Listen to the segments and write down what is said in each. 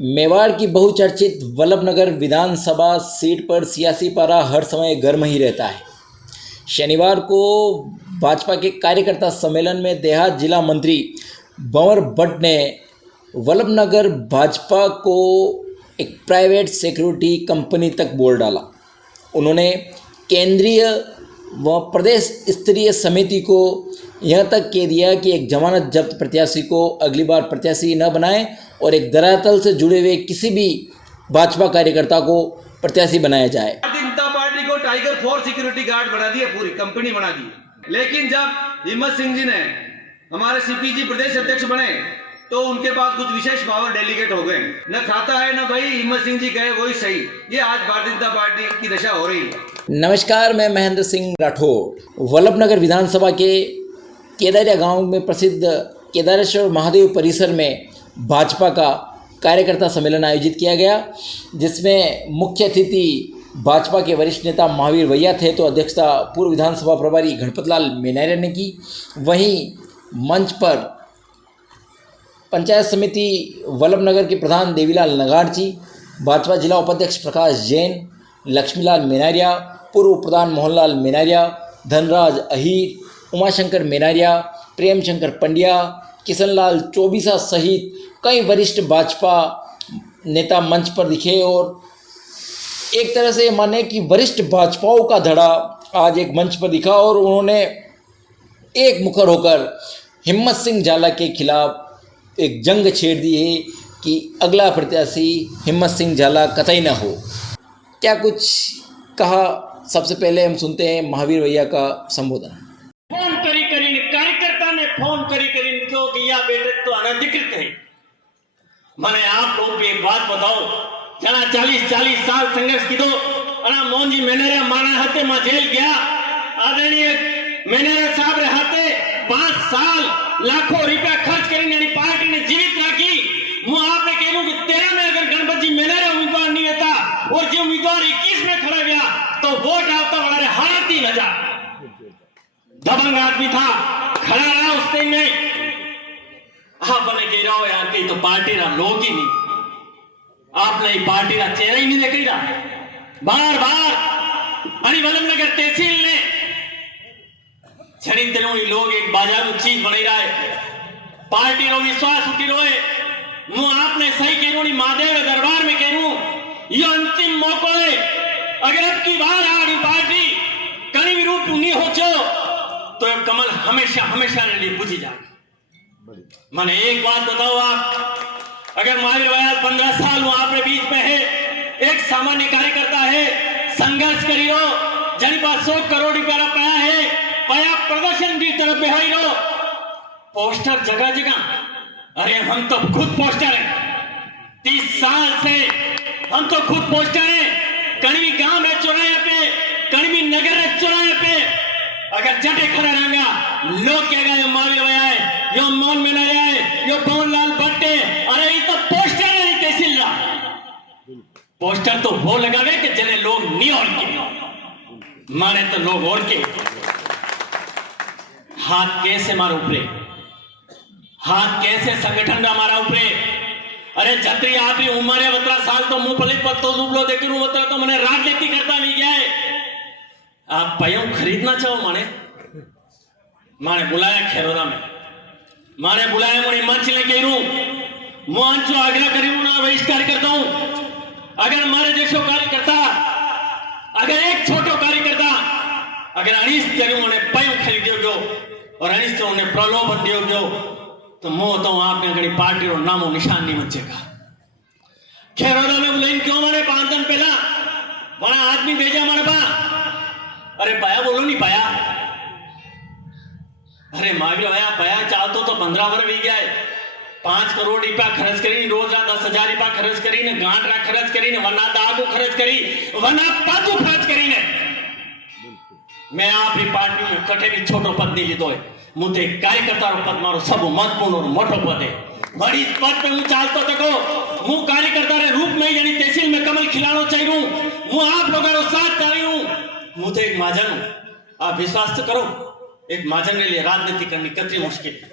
मेवाड़ की बहुचर्चित वल्लभनगर विधानसभा सीट पर सियासी पारा हर समय गर्म ही रहता है। शनिवार को भाजपा के कार्यकर्ता सम्मेलन में देहात जिला मंत्री भंवर भट्ट ने वल्लभनगर भाजपा को एक प्राइवेट सिक्योरिटी कंपनी तक बोल डाला। उन्होंने केंद्रीय व प्रदेश स्तरीय समिति को यह तक कह दिया कि एक जमानत जब्त प्रत्याशी को अगली बार प्रत्याशी न बनाएं और एक धरातल से जुड़े हुए किसी भी भाजपा कार्यकर्ता को प्रत्याशी बनाया जाए। भारतीय जनता पार्टी को टाइगर फोर्स सिक्योरिटी गार्ड बना दिया, पूरी कंपनी बना दी। लेकिन जब हिम्मत सिंह जी ने हमारे सीपीजी प्रदेश अध्यक्ष बने तो उनके पास कुछ विशेष पावर डेलीगेट हो गए। न खाता है न भाई हिम्मत सिंह जी गए वही सही। ये आज भारतीय जनता पार्टी की दशा हो रही है। नमस्कार, मैं महेंद्र सिंह राठौड़। वल्लभनगर विधानसभा के केदारिया गांव में प्रसिद्ध केदारेश्वर महादेव परिसर में भाजपा का कार्यकर्ता सम्मेलन आयोजित किया गया, जिसमें मुख्य अतिथि भाजपा के वरिष्ठ नेता महावीर भैया थे तो अध्यक्षता पूर्व विधानसभा प्रभारी गणपतलाल मेनारिया ने की। वहीं मंच पर पंचायत समिति वल्लभनगर के प्रधान देवीलाल नगाड़ जी, भाजपा जिला उपाध्यक्ष प्रकाश जैन, लक्ष्मीलाल मेनारिया, पूर्व प्रधान मोहनलाल मेनारिया, धनराज अहीर, उमाशंकर मेनारिया, प्रेमशंकर पंड्या, किशनलाल चौबीसा सहित कई वरिष्ठ भाजपा नेता मंच पर दिखे और एक तरह से माने कि वरिष्ठ भाजपाओं का धड़ा आज एक मंच पर दिखा और उन्होंने एक मुखर होकर हिम्मत सिंह झाला के खिलाफ एक जंग छेड़ दी है कि अगला प्रत्याशी हिम्मत सिंह झाला कतई न हो। क्या कुछ कहा, सबसे पहले हम सुनते हैं महावीर भैया का संबोधन। फोन करी कार्यकर्ता ने फोन करी क्यों किया बेटे तो अनधिकृत है। मैंने आप लोग की एक बात बताओ, जना 40 साल संघर्ष की दो अना मोहन जी मेनेरा माना हते मां जेल गया। आदरणीय मेनेरा साहब रे हाथे 5 साल लाखों रुपया खर्च करी पार्टी ने जीवित रखी। मैं आपने कहूं कि 13 में अगर गणपत जी मेनेरा उम्मीदवार नहीं होता और जो उम्मीदवार 21 में खड़ा गया तो वोट आता हमारे हालत ही न जा। दबंग आदमी था, खड़ा रहा उस दिन में। आपने कह रहा हो यार कि तो पार्टी ना लोग ही नहीं, आपने पार्टी का चेहरा ही नहीं देख रहा। बार बार वल्लभनगर तहसील ने छड़ी तेलुणी लोग एक बाजार चीज बन रहा है। पार्टी रो विश्वास उठी रोए। मु आपने सही कह रू महादेव दरबार में कह रू ये अंतिम मौको है। अगर अब की बार आड़ी पार्टी कहीं भी रूप नहीं हो तो कमल हमेशा हमेशा ने लिए बुझी जाए। मैंने एक बात बताओ, आप अगर महावीर भैया 15 साल वो आपके बीच में है, एक सामान्य कार्यकर्ता है, संघर्ष करी रो जनी पास 100 करोड़ रुपया पाया है, पाया प्रदर्शन की तरफ बेहाई रो पोस्टर जगह जगह। अरे हम तो खुद पोस्टर हैं, 30 साल से हम तो खुद पोस्टर हैं। कहीं भी गांव में चौराहे पे, कहीं भी नगर में चौराहे पे अगर जटे खड़ा रहेगा लोग कहेगा ये महावीर भैया है, यो मोहन मेनारिया है, यो पवनलाल भट्ट है। अरे ये तो पोस्टर है, नहीं तहसील रहा। पोस्टर तो वो लगावे कि जने लोग नहीं और के माने तो लोग और के हाथ कैसे मारो ऊपरे, हाथ कैसे संगठन हमारा ऊपरे। अरे छत्री आपकी उम्र है 17 साल तो मुंह पलित पत्तो डूबलो देखी रू मतलब तो मैंने राजनीति करता नहीं गया है। आप पयों खरीदना चाहो माने बुलाया खेरोदा में, माने बुलाया मुझे मंच लेके रू मंच आग्रह करी ना बहिष्कार करता हूं। अगर मारे जैसो कार्यकर्ता, अगर एक छोटो कार्यकर्ता अगर अनिष्ट करूं उन्हें पयों खरीदियो गयो और अनिष्ट उन्हें प्रलोभन दियो गयो तो मुंह तो आपने अगली पार्टी रो नामो निशान नहीं बचेगा। खेरोदा में बुलाइन क्यों माने 5 दिन पहला बड़ा आदमी भेजा माने बा। अरे पाया बोलो नहीं पाया। अरे महावीर भैया पाया चाहतो तो 15 वर्ष भी गया है। 5 करोड़ रुपया खर्च करी, रोज 10,000 रुपया खर्च करी ने, गांठरा खर्च करी ने, वरना दागू खर्च करी, वरना पाजू खर्च करी ने। मैं आप ही पार्टी में कटे भी छोटो पद नहीं लीधो है। मुझे कार्यकर्ता रो पद मारो सब महत्वपूर्ण और मोटो पद है। बड़ी पद पे मुझे चालतो तको मु कार्यकर्ता रे रूप में यानी तहसील में कमल खिलानो चाहिए। मु आप लोगों रो साथ चाहिए। मुझे एक महाजन, आप विश्वास तो करो, एक महाजन के लिए राजनीति करनी कितनी मुश्किल है।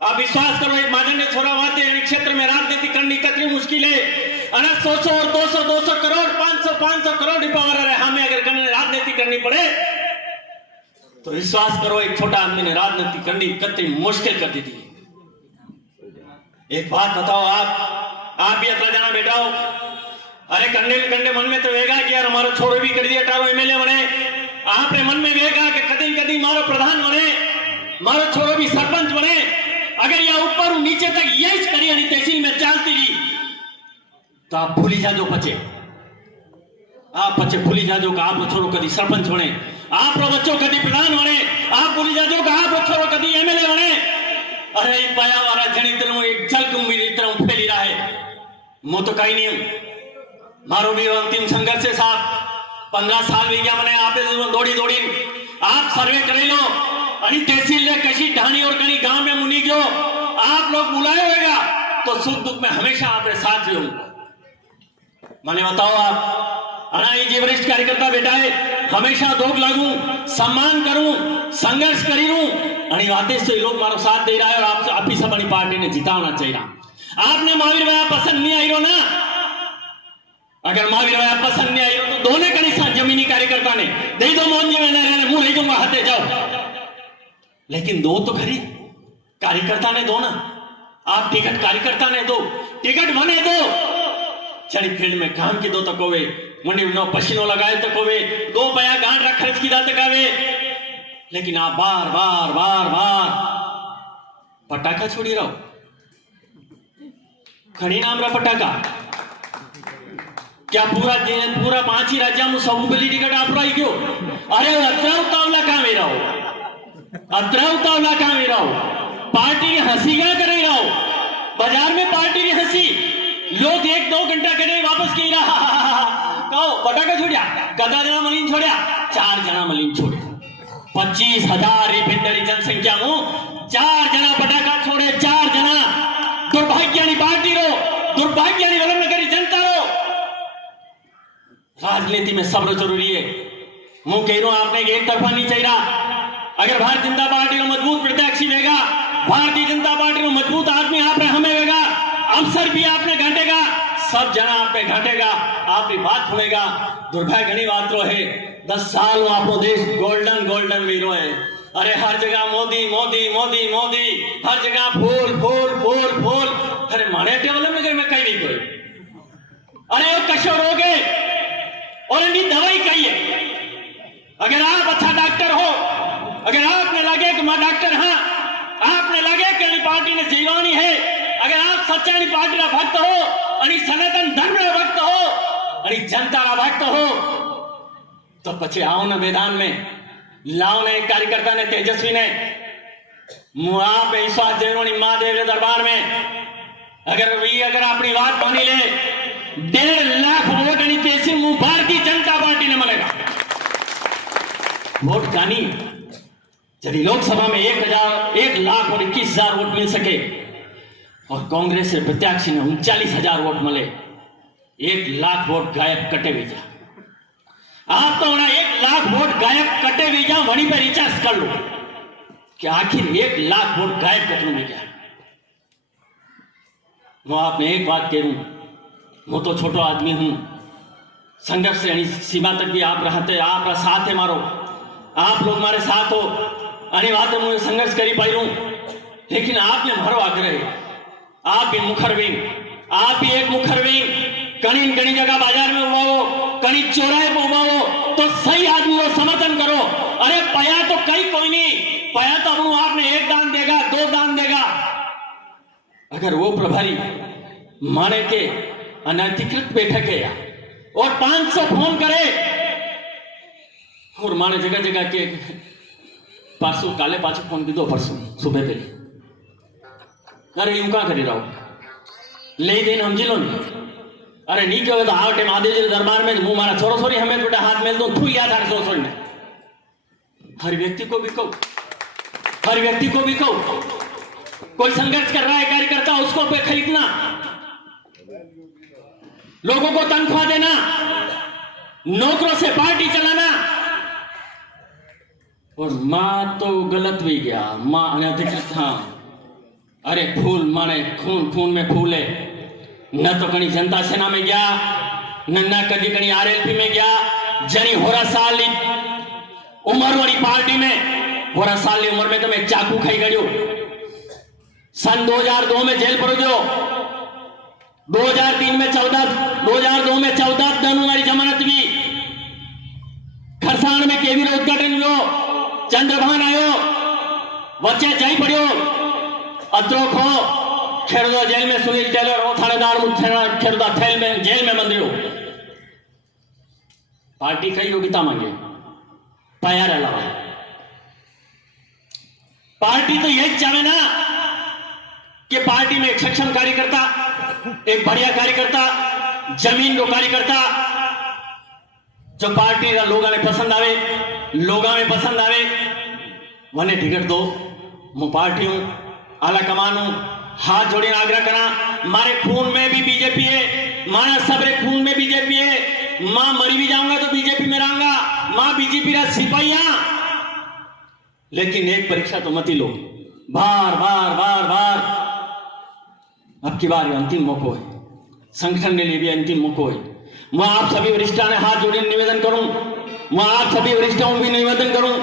आप विश्वास करो, एक महाजन ने छोड़ा वाते क्षेत्र में राजनीति करनी कितनी मुश्किल मुश्किल है। अरे 100 और 200 करोड़ 500 करोड़ की पावर है, हमें अगर राजनीति करनी पड़े तो विश्वास करो एक छोटा आदमी ने राजनीति करनी कितनी मुश्किल कर दी थी। एक बात बताओ, आप भी अतला जाना बैठा हो, अरे कंडे मन में तो वेगा कि यार हमारा छोड़ो भी कर दिया, टारो एमएलए बने, आपने मन में वेगा कि कदी कदी मारो प्रधान बने, मारो छोरो भी सरपंच बने। अगर यह ऊपर नीचे तक यही करी यानी तहसील में चलती रही तो आप भूली जाओ पचे, आप पचे भूली जाओ कि आप छोरो कदी सरपंच बने, आप बच्चों कदी प्रधान बने, आप भूली जाओ कि आप छोरो कदी एमएलए बने। अरे पाया वाला जनी तरह एक जल कुंभी तरह फैली रहा है, मैं तो कहीं नहीं हूं। मारो भी अंतिम संघर्ष है साहब, 15 साल भी गया मैंने आप दौड़ी आप सर्वे करे लो, अरे तहसील ने कशी ढानी और कहीं गांव में मुनी क्यों आप लोग बुलाए होगा तो सुख दुख में हमेशा आपके साथ रहूंगा। मैंने बताओ आप अनाई जी वरिष्ठ कार्यकर्ता बेटा है, हमेशा दोग लागू सम्मान करूं संघर्ष करी लूं आणि वाते से लोग मारो साथ दे रहा है और आप ही सब अपनी पार्टी ने जिताना चाहिए। आपने महावीर भैया पसंद नहीं आई हो ना, अगर महावीर भैया पसंद नहीं आई हो तो दोनों कड़ी साथ जमीनी कार्यकर्ता ने दे दो मोहन जी में मुंह नहीं दूंगा हाथे जाओ, लेकिन दो तो खरी कार्यकर्ता ने दो ना, आप टिकट कार्यकर्ता ने दो, टिकट बने दो, चढ़ी फील्ड में काम की दो तक होवे, मुंडी नो पसीनो लगाए तक होवे, 2 पया गांठ रख खर्च की तक आवे, लेकिन आप बार बार बार बार पटाखा छोड़ी रहो, खड़ी नाम रहा पटाखा, क्या पूरा 5 ही राज्य में सब बली टिकट आप रही क्यों? अरे अतरा उतावला कहां में रहो, अतरा उतावला कहां में रहो, पार्टी की हंसी क्या कर रही रहो, बाजार में पार्टी की हंसी, लोग 1-2 घंटा करे वापस की रहा कहो पटाखा छोड़िया, गदा जना मलिन छोड़िया, 4 जना मलिन छोड़े, 25,000 भिंडरी जनसंख्या में 4 जना पटाखा छोड़े, 4 जना दुर्भाग्यानी पार्टी रो, दुर्भाग्यानी वल्लभनगरी जनता रो। राजनीति में सब्र जरूरी है, मुंह कह रहा हूं आपने एक तरफा नहीं चाहिए। अगर भारतीय जनता पार्टी को मजबूत प्रत्याशी देगा, भारतीय जनता पार्टी को मजबूत आदमी आप हमें देगा, अवसर भी आपने घटेगा, सब जना आप पे घटेगा, आपकी बात सुनेगा। दुर्भाग्य घनी बात रो है 10 साल आपको देश गोल्डन वीरो है, अरे हर जगह मोदी मोदी मोदी मोदी, हर जगह फूल फूल फूल फूल, अरे माने टेबल में कहीं नहीं कोई, अरे वो कशो रोग है और इनकी दवाई कही है। अगर आप अच्छा डॉक्टर हो, अगर आपने लगे कि मैं डॉक्टर हाँ, आपने लगे कि पार्टी ने जीवानी है, अगर आप सच्चा पार्टी का भक्त हो, अनि सनातन धर्म का भक्त हो, अनि जनता का भक्त हो, तो पछे आओ ना मैदान में, लाओ ने कार्यकर्ता ने तेजस्वी ने मुआ पे विश्वास जयरोनी महादेव के दरबार में अगर अपनी बात मानी ले 1.5 लाख वोट आणि तेसी मुंह भारतीय जनता पार्टी ने मिलेगा वोट कानी यदि लोकसभा में 1,21,000 वोट मिल सके और कांग्रेस से प्रत्याशी ने 39,000 वोट मिले, 1 लाख वोट गायब कटे भेजा। आप तो 1 लाख वोट गायब कटे भेजा, वहीं पे रिचार्ज कर लो कि आखिर 1 लाख वोट गायब कटने भेजा। मैं आपने एक बात कह दूं, मैं तो छोटो आदमी हूं, संघर्ष से सीमा तक भी आप रहते, आप साथ है मारो, आप लोग हमारे साथ हो, अरे बात मुझे संघर्ष करी पाई हूं, लेकिन आपने मारो आग्रह है, आप भी मुखरवीन, आप भी एक मुखरवीन, कहीं जगह बाजार में उबाओ, कहीं चौराहे पे उबाओ, तो सही आदमी को समर्थन करो। अरे पया तो कहीं कोई नहीं, पया तो अब आपने 1 दान देगा, 2 दान देगा, अगर वो प्रभारी माने के अनधिकृत बैठक है और 500 फोन करे और माने जगह जगह के परसों काले पाछो फोन दीदो, परसों सुबह पहले, अरे यूं क्या करी रहो ले देन समझी लो नहीं, अरे नहीं क्यों तो आवटे महादेव जी दरबार में मुंह मारा छोरो छोरी हमें बेटा हाथ मेल दो थू याद आ छोरो ने। हर व्यक्ति को भी कहो, हर व्यक्ति को भी कहो, कोई संघर्ष कर रहा है कार्यकर्ता, उसको पे खरीदना, लोगों को तनख्वाह देना, नौकरों से पार्टी चलाना, और मां तो गलत भी गया, मां अनधिकृत, हाँ अरे फूल माने खून में फूल है, न तो कहीं जनता सेना में गया, न कभी कहीं आरएलपी में गया। जनी होरा साल उम्र वाली पार्टी में, होरा साल की उम्र में तो मैं चाकू खाई गयो। सन 2002 में जेल पर जो 2002 में 14 दिन हमारी जमानत भी। खरसाण में केवी रो उद्घाटन हुयो, चंद्रभान आयो, वच्चे जाई पड़ियो, अद्रोख हो खेरदा जेल में, सुनील टेलर हो थानेदार खेरदा जेल में मंदिरो। पार्टी कई योग्यता मांगे पाया अलावा पार्टी तो यही चाहे ना कि पार्टी में एक सक्षम कार्यकर्ता, एक बढ़िया कार्यकर्ता, जमीन को कार्यकर्ता जो पार्टी का लोगों में पसंद आवे वने टिकट दो। मैं पार्टी हूं, आला कमान हूं, हाथ जोड़े आग्रह करा। मारे खून में भी बीजेपी है, मारा सबरे खून में बीजेपी है। मां मरी भी जाऊंगा तो बीजेपी में रहूंगा, मां बीजेपी का सिपाहिया। लेकिन एक परीक्षा तो मत ही लो, बार अब की बार अंतिम मौका है, संगठन के लिए भी अंतिम मौका है। मैं आप सभी वरिष्ठों ने हाथ जोड़े निवेदन करूं, मैं आप सभी वरिष्ठों भी निवेदन करूं।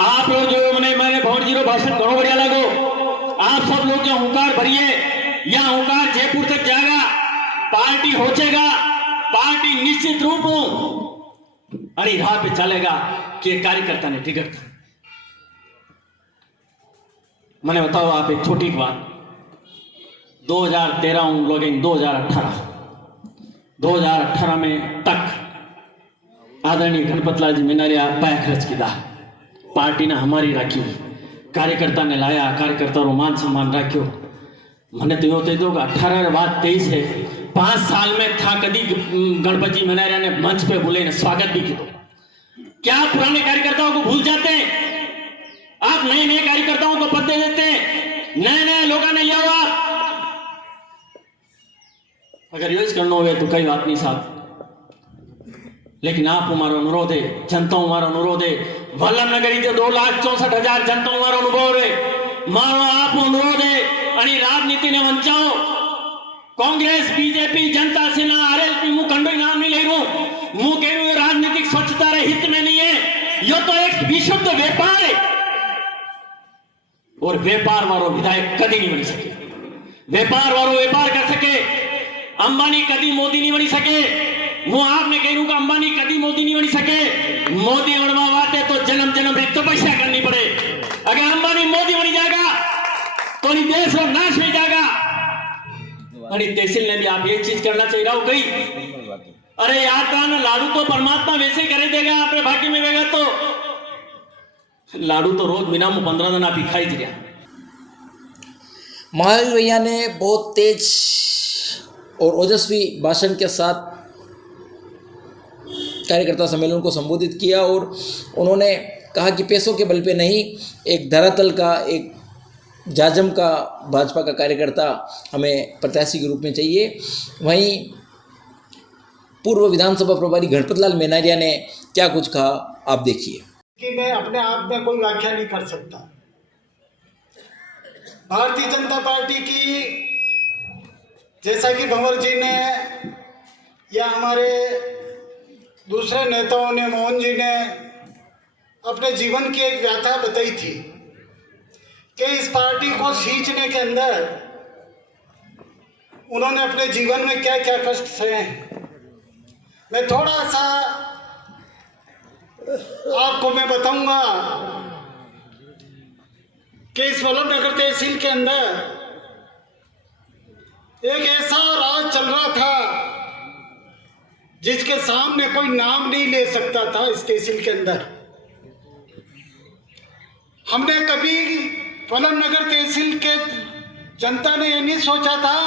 आप लोग जो मैंने बहुत जीरो भाषण करो बढ़िया लगो। आप सब लोग जो हुंकार भरिए, या हुंकार जयपुर तक जाएगा, पार्टी होचेगा, पार्टी निश्चित रूप अरे राह पे चलेगा कि कार्यकर्ता ने टिकट था। मैंने बताओ आप एक छोटी बात, 2013 लोग 2018 में तक आदरणीय गणपत लाल जी मीनारिया पैया खर्च किया, पार्टी ने हमारी राखी, कार्यकर्ता ने लाया, कार्यकर्ता रो मान सम्मान राख्यो। मैंने तो यो दो 18 बाद 23 है, 5 साल में था कदी गणपत जी मीनारिया ने मंच पे बोले ने स्वागत भी किया। क्या पुराने कार्यकर्ताओं को भूल जाते हैं? आप नए कार्यकर्ताओं को पद दे देते हैं, नए लोगों ने लिया हुआ। अगर यूज करना हो तो कई बात नहीं साहब, लेकिन आप हमारा अनुरोध है, जनता हमारा अनुरोध है, वल्लभ नगरी जो 2,64,000 जनता हमारा अनुभव है, मानो आप अनुरोध है। आणि राजनीति ने वंचाओ, कांग्रेस, बीजेपी, जनता सेना, आरएलपी, मु कंडो नाम नहीं ले रहा हूं, मु कह रहा हूं राजनीतिक स्वच्छता रे हित में नहीं है। यह तो एक विशुद्ध व्यापार है, और व्यापार वालों विधायक कभी नहीं बन सके, व्यापार वालों व्यापार कर सके। अंबानी कभी मोदी नहीं बनी सके, वो आपने कह रूंगा अंबानी कभी मोदी नहीं बनी सके। मोदी बनवा वाते तो जन्म की तपस्या करनी पड़े। अगर अंबानी मोदी बनी जाएगा तो देश को नाश हो जाएगा। अरे तहसील ने भी आप ये चीज करना चाहिए रहा गई। अरे यार कहा ना, लाडू तो परमात्मा वैसे ही करे देगा, आपने भाग्य में वेगा तो लाडू तो रोज बिना 15 दिन आप ही खाई दिया। महावीर भैया ने बहुत तेज और ओजस्वी भाषण के साथ कार्यकर्ता सम्मेलन को संबोधित किया, और उन्होंने कहा कि पैसों के बल पे नहीं, एक धरातल का, एक जाजम का भाजपा का कार्यकर्ता हमें प्रत्याशी के रूप में चाहिए। वहीं पूर्व विधानसभा प्रभारी गणपत लाल मीनारिया ने क्या कुछ कहा, आप देखिए। कि मैं अपने आप में कोई व्याख्या नहीं कर सकता। भारतीय जनता पार्टी की, जैसा कि भंवर जी ने या हमारे दूसरे नेताओं ने, मोहन जी ने अपने जीवन की एक व्याथा बताई थी कि इस पार्टी को सींचने के अंदर उन्होंने अपने जीवन में क्या क्या कष्ट सहे। मैं थोड़ा सा आपको मैं बताऊंगा कि इस वल्लभ नगर तहसील के अंदर एक ऐसा राज चल रहा था जिसके सामने कोई नाम नहीं ले सकता था। इस तहसील के अंदर हमने कभी वल्लभ नगर तहसील के जनता ने यह नहीं सोचा था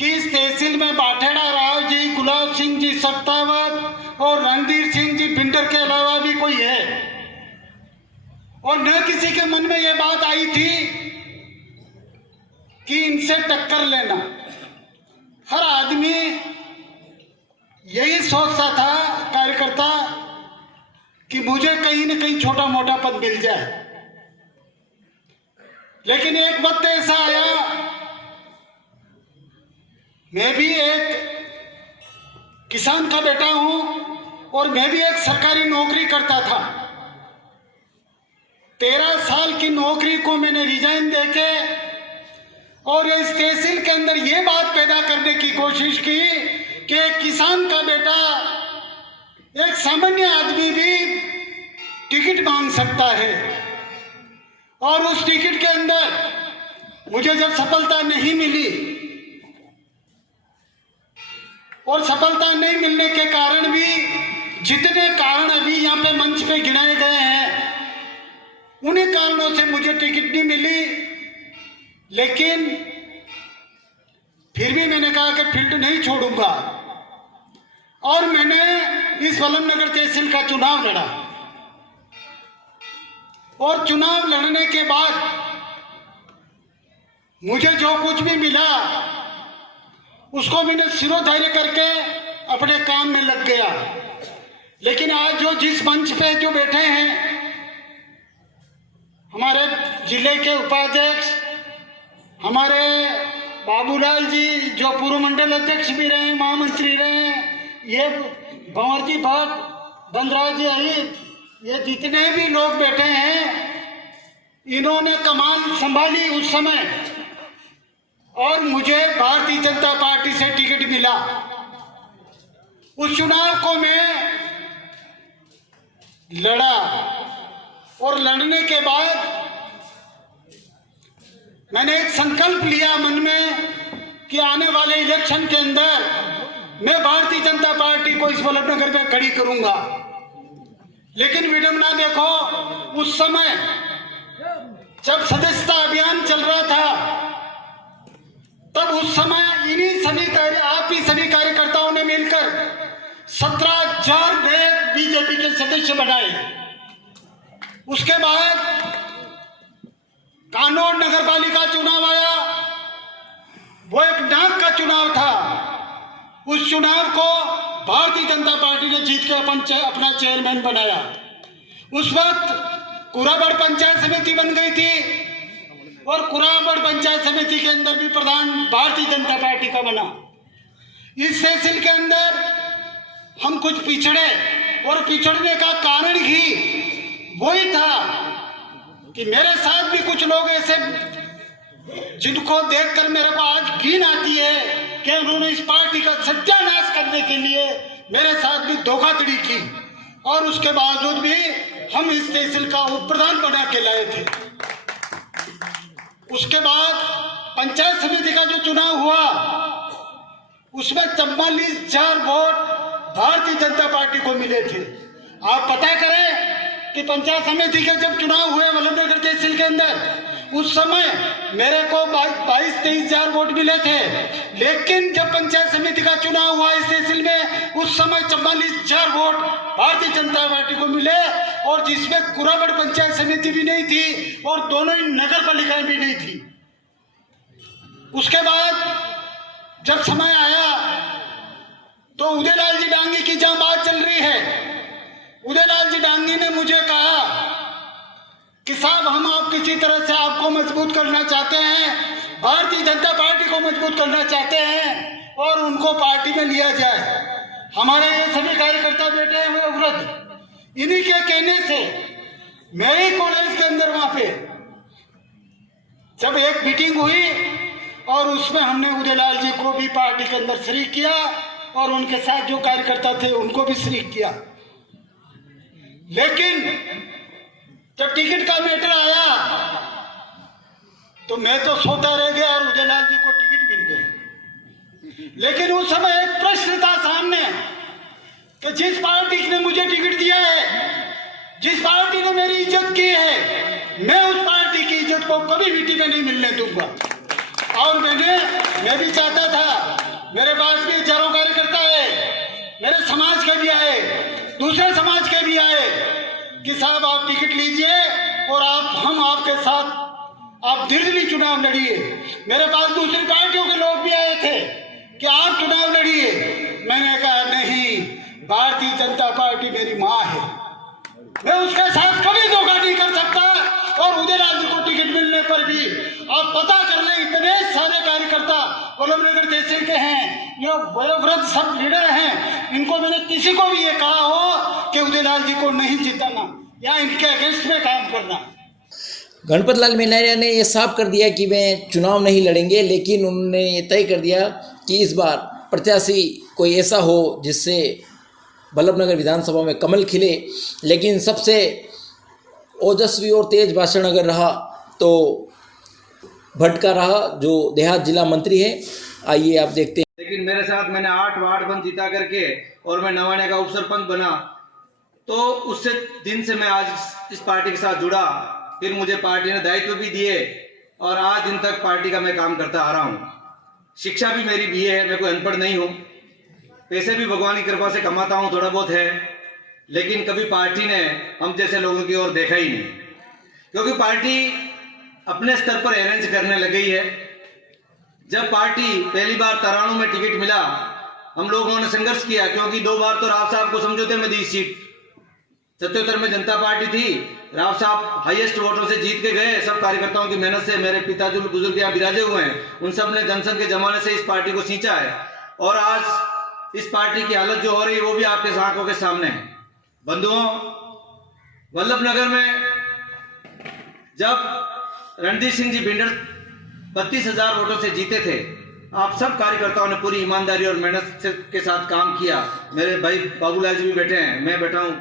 कि इस तहसील में बाठेड़ा राव जी, गुलाब सिंह जी सत्तावत और रणधीर सिंह जी भिंडर के अलावा भी कोई है, और न किसी के मन में यह बात आई थी कि इनसे टक्कर लेना। हर आदमी यही सोचता था, कार्यकर्ता, कि मुझे कहीं न कहीं छोटा मोटा पद मिल जाए। लेकिन एक वक्त ऐसा आया मैं भी एक किसान का बेटा हूं और मैं भी एक सरकारी नौकरी करता था। 13 साल की नौकरी को मैंने रिजाइन देके और इस तहसील के अंदर ये बात पैदा करने की कोशिश की कि एक किसान का बेटा, एक सामान्य आदमी भी टिकट मांग सकता है। और उस टिकट के अंदर मुझे जब सफलता नहीं मिली और सफलता नहीं मिलने के कारण भी जितने कारण अभी यहाँ पे मंच पे गिनाए गए हैं, उन्हीं कारणों से मुझे टिकट नहीं मिली। लेकिन फिर भी मैंने कहा कि फील्ड नहीं छोड़ूंगा और मैंने इस वल्लभनगर तहसील का चुनाव लड़ा। और चुनाव लड़ने के बाद मुझे जो कुछ भी मिला उसको मैंने सिरोधार्य करके अपने काम में लग गया। लेकिन आज जो जिस मंच पे जो बैठे हैं, हमारे जिले के उपाध्यक्ष, हमारे बाबूलाल जी जो पूर्व मंडल अध्यक्ष भी रहे, महामंत्री रहे, ये भंवर जी भट्ट, धनराज जी अहिर, ये जितने भी लोग बैठे हैं, इन्होंने कमान संभाली उस समय और मुझे भारतीय जनता पार्टी से टिकट मिला। उस चुनाव को मैं लड़ा और लड़ने के बाद मैंने एक संकल्प लिया मन में कि आने वाले इलेक्शन के अंदर मैं भारतीय जनता पार्टी को इस वल्लभनगर में खड़ी करूंगा। लेकिन विडंबना देखो, उस समय जब सदस्यता अभियान चल रहा था, तब उस समय इन्हीं सभी आप ही सभी कार्यकर्ताओं ने मिलकर 17,000 नए बीजेपी के सदस्य बनाए। उसके बाद कानौर नगर पालिका चुनाव आया, वो एक नाक का चुनाव था। उस चुनाव को भारतीय जनता पार्टी ने जीत के अपना चेयरमैन बनाया। उस वक्त कुराबड़ पंचायत समिति बन गई थी और कुराबड़ पंचायत समिति के अंदर भी प्रधान भारतीय जनता पार्टी का बना। इस तहसील के अंदर हम कुछ पिछड़े और पिछड़ने का कारण ही वही था कि मेरे साथ भी कुछ लोग ऐसे जिनको देखकर मेरे को आज घिन आती है कि उन्होंने इस पार्टी का सत्यानाश करने के लिए मेरे साथ भी धोखाधड़ी की और उसके बावजूद भी हम इस तहसील का उप प्रधान बना के लाए थे। उसके बाद पंचायत समिति का जो चुनाव हुआ उसमें 44,000 वोट भारतीय जनता पार्टी को मिले थे। आप पता करें कि पंचायत समिति के जब चुनाव हुए वल्लभनगर तहसील के अंदर, उस समय मेरे को 22-23,000 वोट मिले थे। लेकिन जब पंचायत समिति का चुनाव हुआ इस तहसील में, उस समय 44,000 वोट भारतीय जनता पार्टी को मिले और जिसमें कुराबड़ पंचायत समिति भी नहीं थी और दोनों ही नगर पालिकाएं भी नहीं थी। उसके बाद जब समय आया तो उदयलाल जी डांगी की जहां बात चल रही है, उदयलाल जी डांगी ने मुझे कहा कि साहब हम आप किसी तरह से आपको मजबूत करना चाहते हैं, भारतीय जनता पार्टी को मजबूत करना चाहते हैं और उनको पार्टी में लिया जाए। हमारे ये सभी कार्यकर्ता बैठे हुए वृद्ध, इन्हीं के कहने से मेरे कॉलेज के अंदर वहां पे जब एक मीटिंग हुई और उसमें हमने उदयलाल जी को भी पार्टी के अंदर शरीक किया और उनके साथ जो कार्यकर्ता थे उनको भी शरीक किया। लेकिन जब टिकट का मैटर आया तो मैं तो सोता रह गया और उदयलाल जी को टिकट मिल गई। लेकिन उस समय एक प्रश्न था सामने कि जिस पार्टी ने मुझे टिकट दिया है, जिस पार्टी ने मेरी इज्जत की है, मैं उस पार्टी की इज्जत को कभी मिट्टी में नहीं मिलने दूंगा। और मैं भी चाहता था, मेरे पास भी हजारों कार्यकर्ता है, मेरे समाज के भी आए, दूसरे समाज के भी आए कि साहब आप टिकट लीजिए और हम आपके साथ आप निर्दलीय चुनाव लड़िए। मेरे पास दूसरी पार्टियों के लोग भी आए थे कि आप चुनाव लड़िए। मैंने कहा नहीं, भारतीय जनता पार्टी मेरी माँ है, मैं उसके साथ कभी धोखा नहीं कर सकता और उदयलाल जी को टिकट मिलने पर भी आप पता कर लें, इतने सारे कार्यकर्ता वल्लभनगर तहसील के हैं, ये वयोवृद्ध सब लीडर हैं, इनको मैंने किसी को भी ये कहा हो कि उदयलाल जी को नहीं जिताना या इनके अगेंस्ट में काम करना। गणपत लाल मेनारिया ने ये साफ कर दिया कि वे चुनाव नहीं लड़ेंगे, लेकिन उन्होंने ये तय कर दिया कि इस बार प्रत्याशी कोई ऐसा हो जिससे वल्लभनगर विधानसभा में कमल खिले। लेकिन सबसे ओजस्वी और तेज भाषण अगर रहा तो भट्ट का रहा, जो देहात जिला मंत्री है। आइए आप देखते हैं। लेकिन मेरे साथ मैंने 8 वार्ड बंद जीता करके और मैं नवाने का उप सरपंच बना, तो उससे दिन से मैं आज इस पार्टी के साथ जुड़ा। फिर मुझे पार्टी ने दायित्व भी दिए और आज दिन तक पार्टी का मैं काम करता आ रहा हूँ। शिक्षा भी मेरी BA है, मैं कोई अनपढ़ नहीं हूँ। पैसे भी भगवान की कृपा से कमाता हूँ, थोड़ा बहुत है, लेकिन कभी पार्टी ने हम जैसे लोगों की ओर देखा ही नहीं, क्योंकि पार्टी अपने स्तर पर अरेंज करने लग गई है। जब पार्टी पहली बार 93 में टिकट मिला, हम लोगों ने संघर्ष किया, क्योंकि 2 बार तो राव साहब को समझौते में दी सीट। 77 में जनता पार्टी थी, राव साहब हाईएस्ट वोटों से जीत के गए। सब कार्यकर्ताओं की मेहनत से, मेरे पिताजी बुजुर्ग यहाँ विराजे हुए हैं, उन सब ने जनसंघ के जमाने से इस पार्टी को सींचा है। और आज इस पार्टी की हालत जो हो रही है वो भी आपके आंखों के सामने है। बंधुओं, वल्लभनगर में जब रणदीप सिंह जी भिंडर 32,000 वोटों से जीते थे, आप सब कार्यकर्ताओं ने पूरी ईमानदारी और मेहनत के साथ काम किया। मेरे भाई बाबूलाल जी भी बैठे हैं, मैं बैठा हूँ,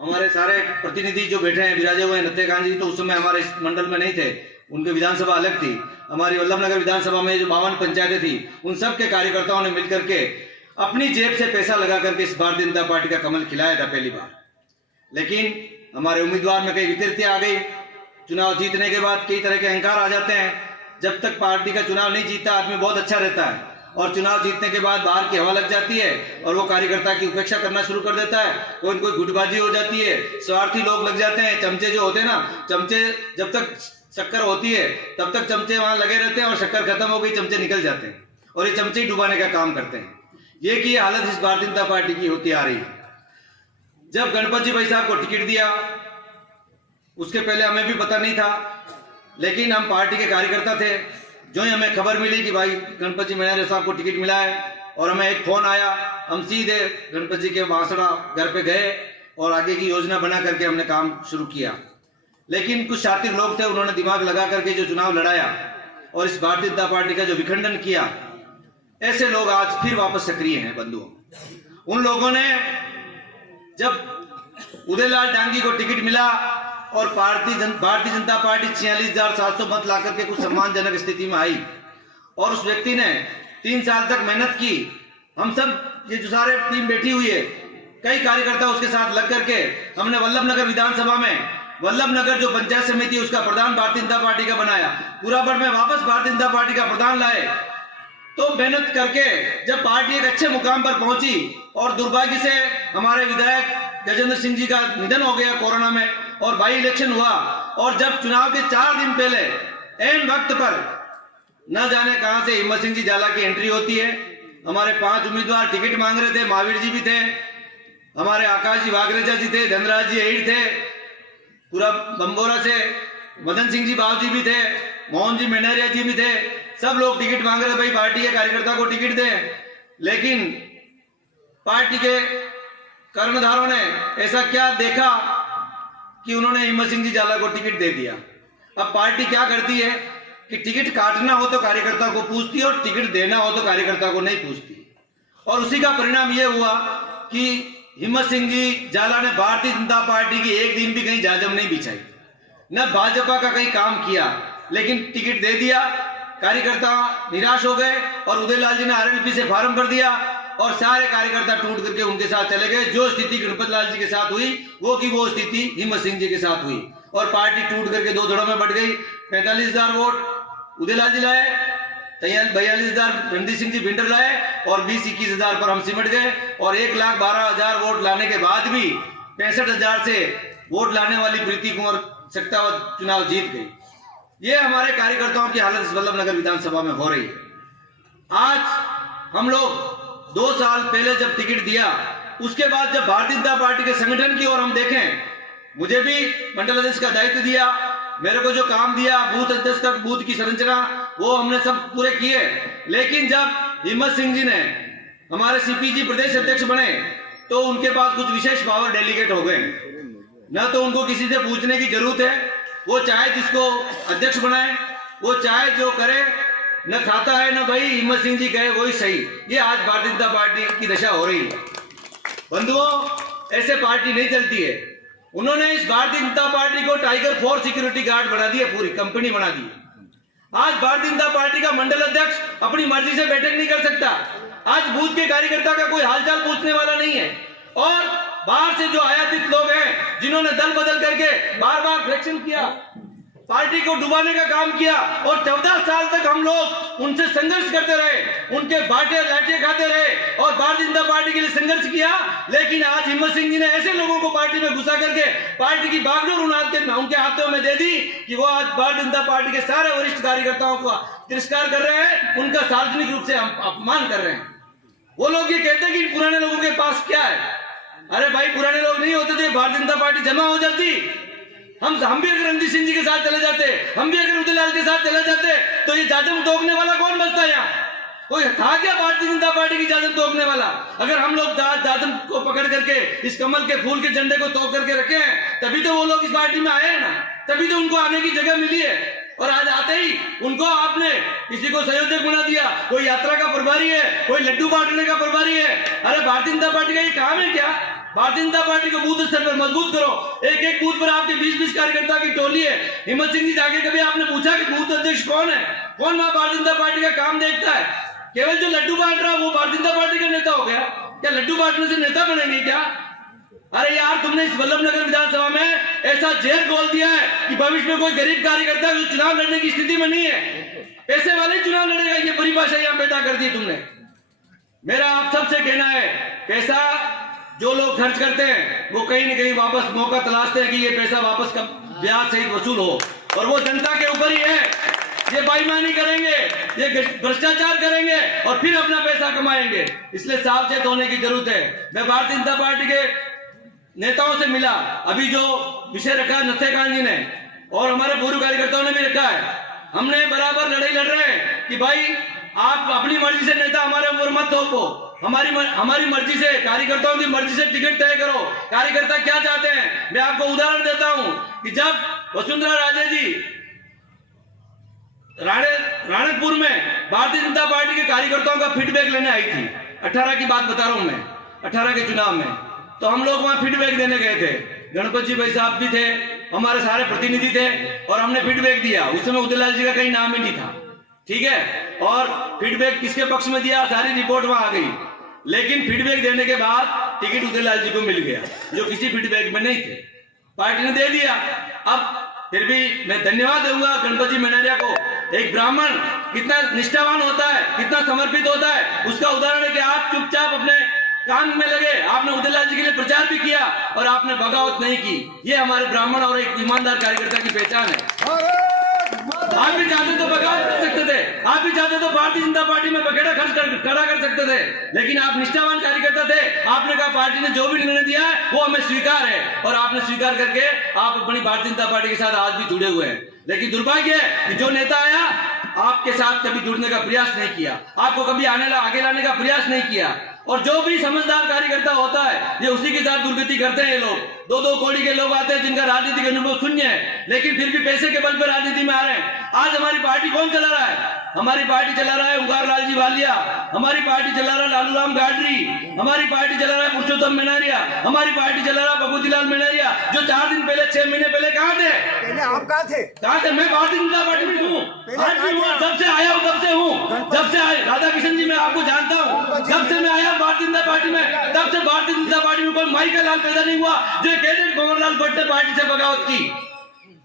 हमारे सारे प्रतिनिधि जो बैठे हैं विराजे हुए हैं। नत्थेकांत जी तो उस समय हमारे इस मंडल में नहीं थे, उनकी विधानसभा अलग थी। हमारी वल्लभनगर विधानसभा में जो 52 पंचायतें थी, उन सब के कार्यकर्ताओं ने मिलकर के अपनी जेब से पैसा लगा करके इस भारतीय जनता पार्टी का कमल खिलाया था पहली बार। लेकिन हमारे उम्मीदवार में कई विकृतियां आ गई। चुनाव जीतने के बाद कई तरह के अहंकार आ जाते हैं। जब तक पार्टी का चुनाव नहीं जीता आदमी बहुत अच्छा रहता है, और चुनाव जीतने के बाद बाहर की हवा लग जाती है और वो कार्यकर्ता की उपेक्षा करना शुरू कर देता है। कोई कोई गुटबाजी हो जाती है, स्वार्थी लोग लग जाते हैं। चमचे जो होते हैं ना, चमचे जब तक शक्कर होती है तब तक चमचे वहां लगे रहते हैं, और शक्कर खत्म हो गई चमचे निकल जाते हैं, और ये चमचे ही डुबाने का काम करते हैं। ये की हालत इस भारतीय जनता पार्टी की होती आ रही है। जब गणपत जी भाई साहब को टिकट दिया, उसके पहले हमें भी पता नहीं था, लेकिन हम पार्टी के कार्यकर्ता थे। जो ही हमें खबर मिली कि भाई गणपत जी मेनारिया साहब को टिकट मिला है, और हमें एक फोन आया, हम सीधे गणपत जी के बांसड़ा घर पे गए और आगे की योजना बना करके हमने काम शुरू किया। लेकिन कुछ शातिर लोग थे, उन्होंने दिमाग लगा करके जो चुनाव लड़ाया और इस भारतीय जनता पार्टी का जो विखंडन किया, ऐसे लोग आज फिर वापस सक्रिय हैं। बंधुओं, उन लोगों ने जब उदयलाल डांगी को टिकट मिला और भारतीय जनता पार्टी 46,700 मत ला करके कुछ सम्मानजनक स्थिति में आई, और उस व्यक्ति ने 3 साल तक मेहनत की। हम सब ये जो सारे टीम बैठी हुई है, कई कार्यकर्ता उसके साथ लग करके हमने वल्लभनगर विधानसभा में, वल्लभनगर जो पंचायत समिति उसका प्रधान भारतीय जनता पार्टी का बनाया, पूरा बढ़ में वापस भारतीय जनता पार्टी का प्रधान लाए। तो मेहनत करके जब पार्टी एक अच्छे मुकाम पर पहुंची, और दुर्भाग्य से हमारे विधायक गजेंद्र सिंह जी का निधन हो गया कोरोना में, और बाई इलेक्शन हुआ, और जब चुनाव के 4 दिन पहले एन वक्त पर न जाने कहां से हिम्मत सिंह जी जाला की एंट्री होती है। हमारे 5 उम्मीदवार टिकट मांग रहे थे, महावीर जी भी थे, हमारे आकाश जी वागरेजा जी थे, धनराज जी अहिर थे, पूरा बंबोरा से मदन सिंह जी बाबू जी भी थे, मोहन जी मेनारिया जी भी थे। सब लोग टिकट मांग रहे, भाई पार्टी के कार्यकर्ता को टिकट दें। लेकिन पार्टी के कर्णधारों ने ऐसा क्या देखा कि उन्होंने हिम्मत सिंह जी जाला को टिकट दे दिया। अब पार्टी क्या करती है कि टिकट काटना हो तो कार्यकर्ता को पूछती है, और टिकट देना हो तो कार्यकर्ता को नहीं पूछती। और उसी का परिणाम यह हुआ कि हिम्मत सिंह जी जाला ने भारतीय जनता पार्टी की एक दिन भी कहीं जाजम नहीं बिछाई, न भाजपा का कहीं काम किया, लेकिन टिकट दे दिया। कार्यकर्ता निराश हो गए, और उदयलाल जी ने RNP से फार्म भर दिया, और सारे कार्यकर्ता टूट करके उनके साथ चले गए। जो स्थिति गणपत लाल जी के साथ हुई, वो स्थिति हिम्मत सिंह जी के साथ हुई, और पार्टी टूट करके 2 धड़ों में बढ़ गई। 45,000 वोट उदयलाल जी लाए, 42,000 रणदीप सिंह जी भिंडर लाए, और 20-21,000 पर हम सिमट गए। और 1,12,000 वोट लाने के बाद भी 65,000 से वोट लाने वाली प्रीति कुंवर सक्तावत चुनाव जीत गई। ये हमारे कार्यकर्ताओं की हालत इस वल्लभनगर विधानसभा में हो रही है। आज हम लोग 2 साल पहले जब टिकट दिया, उसके बाद जब भारतीय जनता पार्टी के संगठन की ओर हम देखें, मुझे भी मंडल अध्यक्ष का दायित्व दिया, मेरे को जो काम दिया बूथ अध्यक्ष तक, बूथ की संरचना वो हमने सब पूरे किए। लेकिन जब हिम्मत सिंह जी ने हमारे सीपीजी प्रदेश अध्यक्ष बने तो उनके पास कुछ विशेष पावर डेलीगेट हो गए। न तो उनको किसी से पूछने की जरूरत है, वो चाहे जिसको अध्यक्ष बनाए, वो चाहे जो करे, न खाता है न भाई हिम्मत सिंह जी कहे वही सही। ये आज भारतीय जनता पार्टी की दशा हो रही है। बंधुओं, ऐसे पार्टी नहीं चलती है। उन्होंने इस भारतीय जनता पार्टी को टाइगर 4 सिक्योरिटी गार्ड बना दिया, पूरी कंपनी बना दी। आज भारतीय जनता पार्टी का मंडल अध्यक्ष अपनी मर्जी से बैठक नहीं कर सकता। आज बूथ के कार्यकर्ता का कोई हालचाल पूछने वाला नहीं है। और बाहर से जो आयातित लोग हैं जिन्होंने दल बदल करके बार बार फ्रैक्शन किया, पार्टी को डुबाने का काम किया, और 14 साल तक हम लोग उनसे संघर्ष करते रहे, उनके बाटे लाठियां खाते रहे और भारतीय जनता पार्टी के लिए संघर्ष किया। लेकिन आज हिम्मत सिंह जी ने ऐसे लोगों को पार्टी में घुसा करके पार्टी की बागडोर उनके हाथों में दे दी कि वो आज भारतीय जनता पार्टी के सारे वरिष्ठ कार्यकर्ताओं का तिरस्कार कर रहे हैं, उनका सार्वजनिक रूप से अपमान कर रहे हैं। वो लोग ये कहते हैं कि पुराने लोगों के पास क्या है। अरे भाई, पुराने लोग नहीं होते थे, भारतीय जनता पार्टी जमा हो जाती। हम भी अगर रणजीत सिंह जी के साथ चले जाते, हम भी अगर उदयलाल के साथ चले जाते, तो ये जाजम तोड़ने वाला कौन बचता यहाँ? कोई था क्या भारतीय जनता पार्टी की जाजम तोड़ने वाला? अगर हम लोग जाजम को पकड़ करके इस कमल के फूल के झंडे को तोड़ करके रखे हैं, तभी तो वो लोग इस पार्टी में आए हैं ना, तभी तो उनको आने की जगह मिली है। और आज आते ही उनको आपने किसी को संयोजक बना दिया, कोई यात्रा का प्रभारी है, कोई लड्डू बांटने का प्रभारी है। अरे भारतीय जनता पार्टी का ये काम है क्या? भारतीय जनता पार्टी को बूथ स्तर पर मजबूत करो। एक बूथ पर आपके 20-20 कार्यकर्ता की टोली है। हिम्मत सिंह जी जाके कभी आपने पूछा कि बूथ अध्यक्ष कौन है? कौन वहां भारतीय जनता पार्टी का काम देखता है? केवल जो लड्डू बांट रहा है वो भारतीय जनता पार्टी का नेता हो गया क्या? लड्डू बांटने से नेता बनेंगे क्या? अरे यार, तुमने इस वल्लभनगर विधानसभा में ऐसा जहर घोल दिया है कि भविष्य में कोई गरीब कार्यकर्ता जो चुनाव लड़ने की स्थिति में नहीं है, पैसे वाले चुनाव लड़ेगा। ये परिभाषा यहाँ पैदा कर दी तुमने। मेरा आप सबसे कहना है, पैसा जो लोग खर्च करते हैं वो कहीं न कहीं वापस मौका तलाशते हैं कि ये पैसा वापस का ब्याज सहित वसूल हो, और वो जनता के ऊपर ही है। ये बेईमानी करेंगे, ये भ्रष्टाचार करेंगे और फिर अपना पैसा कमाएंगे। इसलिए सावचेत होने की जरूरत है। मैं भारतीय जनता पार्टी के नेताओं से मिला, अभी जो विषय रखा नत्थेकांत जी ने और हमारे पूर्व कार्यकर्ताओं ने भी रखा है। हमने बराबर लड़ाई लड़ रहे हैं कि भाई आप अपनी मर्जी से नेता हमारे ऊपर मत थोपो, हमारी मर्जी से, कार्यकर्ताओं की मर्जी से टिकट तय करो। कार्यकर्ता क्या चाहते हैं, मैं आपको उदाहरण देता हूं कि जब वसुंधरा राजे जी राणकपुर में भारतीय जनता पार्टी के कार्यकर्ताओं का फीडबैक लेने आई थी, 18 की बात बता रहा हूं मैं, 18 के चुनाव में, तो हम लोग वहां फीडबैक देने गए थे। गणपत जी भाई साहब भी थे, हमारे सारे प्रतिनिधि थे, और हमने फीडबैक दिया। उस समय उदयलाल जी का कहीं नाम ही नहीं था, ठीक है। और फीडबैक किसके पक्ष में दिया, सारी रिपोर्ट वहां आ गई। लेकिन फीडबैक देने के बाद टिकट उदयलाल जी को मिल गया, जो किसी फीडबैक में नहीं थे, पार्टी ने दे दिया। अब फिर भी मैं धन्यवाद दूंगा गणपत जी मनारिया को। एक ब्राह्मण कितना निष्ठावान होता है, कितना समर्पित होता है, उसका उदाहरण है कि आप चुपचाप अपने काम में लगे, आपने उदयलाल जी के लिए प्रचार भी किया और आपने बगावत नहीं की। ये हमारे ब्राह्मण और एक ईमानदार कार्यकर्ता की पहचान है। आप भी चाहते तो बगावत कर सकते थे, आप भी चाहते तो भारतीय जनता पार्टी में बखेड़ा खड़ा कर सकते थे, लेकिन आप निष्ठावान कार्यकर्ता थे। आपने कहा पार्टी ने जो भी निर्णय दिया है वो हमें स्वीकार है, और आपने स्वीकार करके आप अपनी भारतीय जनता पार्टी के साथ आज भी जुड़े हुए हैं। लेकिन दुर्भाग्य है कि जो नेता आया आपके साथ कभी जुड़ने का प्रयास नहीं किया, आपको कभी आगे लाने का प्रयास नहीं किया। और जो भी समझदार कार्यकर्ता होता है ये उसी के साथ दुर्गति करते हैं। ये लोग 2-2 कौड़ी के लोग आते हैं जिनका राजनीतिक अनुभव शून्य है, लेकिन फिर भी पैसे के बल पर राजनीति में आ रहे हैं। आज हमारी पार्टी कौन चला रहा है? हमारी पार्टी चला रहा है उंगार लाल जी वालिया, हमारी पार्टी चला रहा है लालू राम गाडरी, हमारी पार्टी चला रहा है पुरुषोत्तम मेनारिया, हमारी पार्टी चला रहा है भगवतीलाल मेनारिया, जो 4 दिन पहले 6 महीने पहले कहाँ थे? आप कहाँ थे? मैं भारतीय जनता पार्टी में हूँ, आज भी हूँ, जब से आया हूँ तब से हूँ, जब से राधा किशन जी मैं आपको जानता हूँ, जब से मैं आया भारतीय जनता पार्टी में, तब से भारतीय जनता पार्टी में कोई माई का लाल पैदा नहीं हुआ जो कहते भंवरलाल भट्ट ने पार्टी से बगावत की।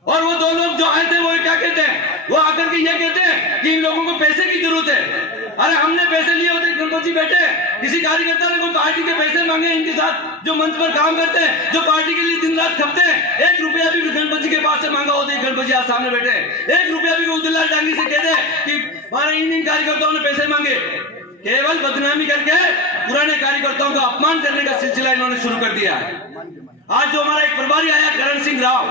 और वो 2 लोग जो आए थे वो क्या कहते हैं, वो आकर के ये कहते हैं कि इन लोगों को पैसे की जरूरत है। अरे हमने पैसे लिए होते, गणपत जी बैठे, किसी कार्यकर्ता ने कोई पार्टी के पैसे मांगे इनके साथ, जो मंच पर काम करते हैं, जो पार्टी के लिए दिन रात खपते हैं, 1 रुपया भी गणपत जी के पास से मांगा होता है। गणपत जी आज सामने बैठे, 1 रुपया भी उदयलाल डांगी से कहते हैं कि हमारे इन कार्यकर्ताओं ने पैसे मांगे। केवल बदनामी करके पुराने कार्यकर्ताओं का अपमान करने का सिलसिला इन्होंने शुरू कर दिया है। आज जो हमारा एक प्रभारी आया करण सिंह राव,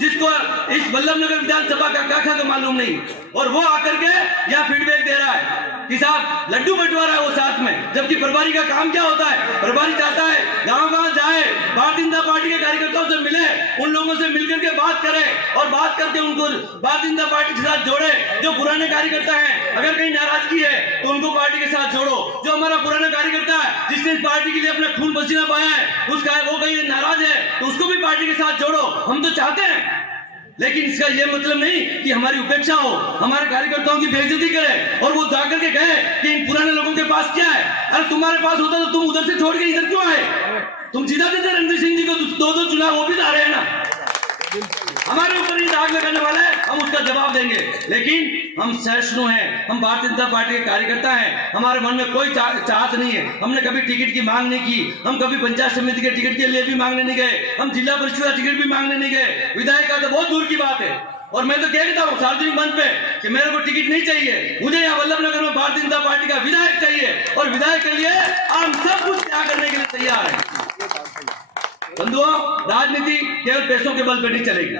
जिसको इस वल्लभनगर विधानसभा का काका का मालूम नहीं, और वो आकर के यहाँ फीडबैक दे रहा है कि साहब लड्डू बंटवा रहा है वो साथ में, जबकि प्रभारी का काम क्या होता है? प्रभारी चाहता है गांव-गांव जाए, भारतीय जनता पार्टी के कार्यकर्ताओं से मिले, उन लोगों से मिलकर के बात करे और बात करके उनको भारतीय जनता पार्टी के साथ जोड़े। जो पुराने कार्यकर्ता हैं, अगर कहीं नाराजगी है तो उनको पार्टी के साथ जोड़ो। जो हमारा पुराना कार्यकर्ता है जिसने इस पार्टी के लिए अपना खून पसीना पाया है, उसका वो कहीं नाराज है तो उसको भी पार्टी के साथ जोड़ो। हम तो चाहते हैं, लेकिन इसका यह मतलब नहीं कि हमारी उपेक्षा हो, हमारे कार्यकर्ताओं की बेइज्जती करे और वो जाकर के कहे कि इन पुराने लोगों के पास क्या है। अरे तुम्हारे पास होता तो तुम उधर से छोड़ के इधर क्यों आए? तुम सीधा देते रणजीत सिंह जी को दो चुनाव, वो भी आ रहे हैं ना। हमारे ऊपर ये दाग लगाने वाला है, हम उसका जवाब देंगे, लेकिन हम सहिष्णु हैं, हम भारतीय जनता पार्टी के कार्यकर्ता हैं, हमारे मन में कोई चाहत नहीं है। हमने कभी टिकट की मांग नहीं की, हम कभी पंचायत समिति के टिकट के लिए भी मांगने नहीं गए, हम जिला परिषद का टिकट भी मांगने नहीं गए, विधायक का तो बहुत दूर की बात है। और मैं तो कह देता हूँ सार्वजनिक मंच पे कि मेरे को टिकट नहीं चाहिए, मुझे यहाँ वल्लभनगर में भारतीय जनता पार्टी का विधायक चाहिए, और विधायक के लिए हम सब कुछ त्याग करने के लिए तैयार हैं। बंधुओं, राजनीति केवल पैसों के बल पर नहीं चलेगी।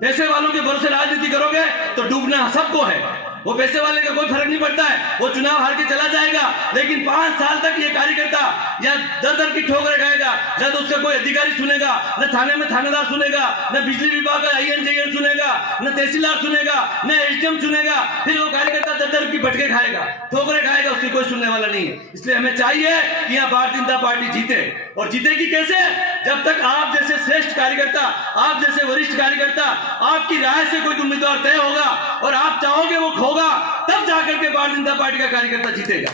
पैसे वालों के भरोसे राजनीति करोगे तो डूबना सबको है। वो पैसे वाले का कोई फर्क नहीं पड़ता है, वो चुनाव हार के चला जाएगा, लेकिन 5 साल तक ये कार्यकर्ता या दर की ठोकर खाएगा। न तो उसका कोई अधिकारी सुनेगा, न थाने में थानेदार सुनेगा, न बिजली विभाग का INJN सुनेगा, न तहसीलदार सुनेगा, न SDM सुनेगा। फिर वो कार्यकर्ता दर की भटके खाएगा, ठोकरे खाएगा, उसकी कोई सुनने वाला नहीं है। इसलिए हमें चाहिए कि यहाँ भारतीय जनता पार्टी जीते, और जीतेगी कैसे? जब तक आप जैसे श्रेष्ठ कार्यकर्ता, आप जैसे वरिष्ठ कार्यकर्ता, आपकी राय से कोई उम्मीदवार तय होगा और आप चाहोगे वो होगा, तब जाकर के भारतीय जनता पार्टी का कार्यकर्ता जीतेगा।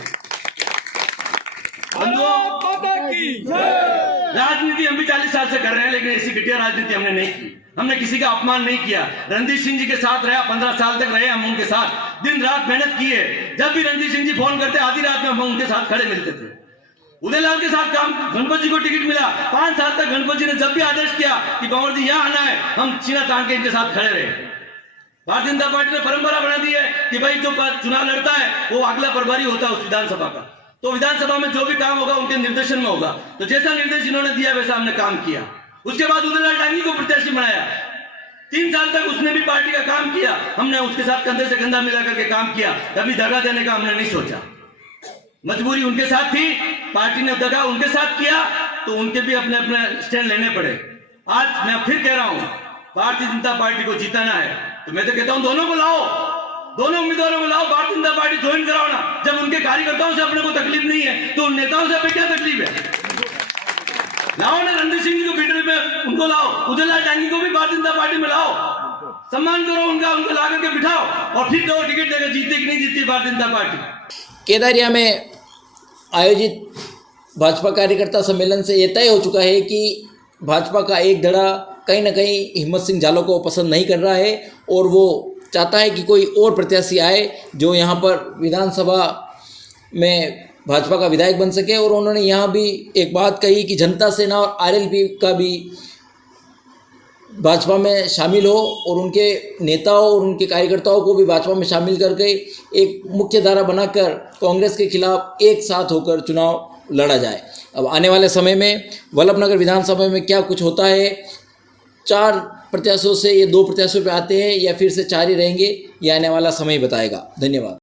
राजनीति हम भी 40 साल से कर रहे हैं, लेकिन ऐसी घटिया राजनीति हमने नहीं की। हमने किसी का अपमान नहीं किया। रणजीत सिंह जी के साथ रहा, 15 साल तक रहे हम उनके साथ, दिन रात मेहनत की है। जब भी रणजीत सिंह जी फोन करते, आधी रात में हम उनके साथ खड़े मिलते थे। उदयलाल के साथ काम, गणपत जी को टिकट मिला, 5 साल तक गणपत जी ने जब भी आदेश किया कि कंवर जी यहाँ आना है, हम सीना तान के इनके साथ खड़े रहे। भारतीय जनता पार्टी ने परंपरा बना दी है कि भाई जो चुनाव लड़ता है वो अगला प्रभारी होता है उस विधानसभा का, तो विधानसभा में जो भी काम होगा उनके निर्देशन में होगा। तो जैसा निर्देश इन्होंने दिया वैसा हमने काम किया। उसके बाद उदयलाल डांगी को प्रत्याशी बनाया, 3 साल तक उसने भी पार्टी का काम किया, हमने उसके साथ कंधे से कंधा मिला करके काम किया। कभी दगा देने का हमने नहीं सोचा, मजबूरी उनके साथ थी, पार्टी ने दगा उनके साथ किया तो उनके भी अपने अपने स्टैंड लेने पड़े। आज मैं फिर कह रहा हूं, भारतीय जनता पार्टी को जीताना है तो मैं तो कहता हूं दोनों को लाओ, दोनों उम्मीदवारों को लाओ, भारतीय जनता पार्टी ज्वाइन कराओ ना। जब उनके कार्यकर्ताओं से अपने को तकलीफ नहीं है तो उन नेताओं से अपने क्या तकलीफ है? लाओ ना, रणजीत सिंह जी को बीडर में उनको लाओ, उदयलाल डांगी को भी भारतीय जनता पार्टी में लाओ, सम्मान करो उनका, उनको ला करके बिठाओ और फिर दो टिकट देकर जीतती कि नहीं जीतती भारतीय जनता पार्टी। केदारिया में आयोजित भाजपा कार्यकर्ता सम्मेलन से ये तय हो चुका है कि भाजपा का एक धड़ा कहीं ना कहीं हिम्मत सिंह झालो को पसंद नहीं कर रहा है और वो चाहता है कि कोई और प्रत्याशी आए जो यहाँ पर विधानसभा में भाजपा का विधायक बन सके। और उन्होंने यहाँ भी एक बात कही कि जनता सेना और RLP का भी भाजपा में शामिल हो और उनके नेताओं और उनके कार्यकर्ताओं को भी भाजपा में शामिल करके एक मुख्य धारा बनाकर कांग्रेस के खिलाफ एक साथ होकर चुनाव लड़ा जाए। अब आने वाले समय में वल्लभनगर विधानसभा में क्या कुछ होता है, 4 प्रत्याशियों से ये 2 प्रत्याशियों पे आते हैं या फिर से 4 ही रहेंगे, ये आने वाला समय बताएगा। धन्यवाद।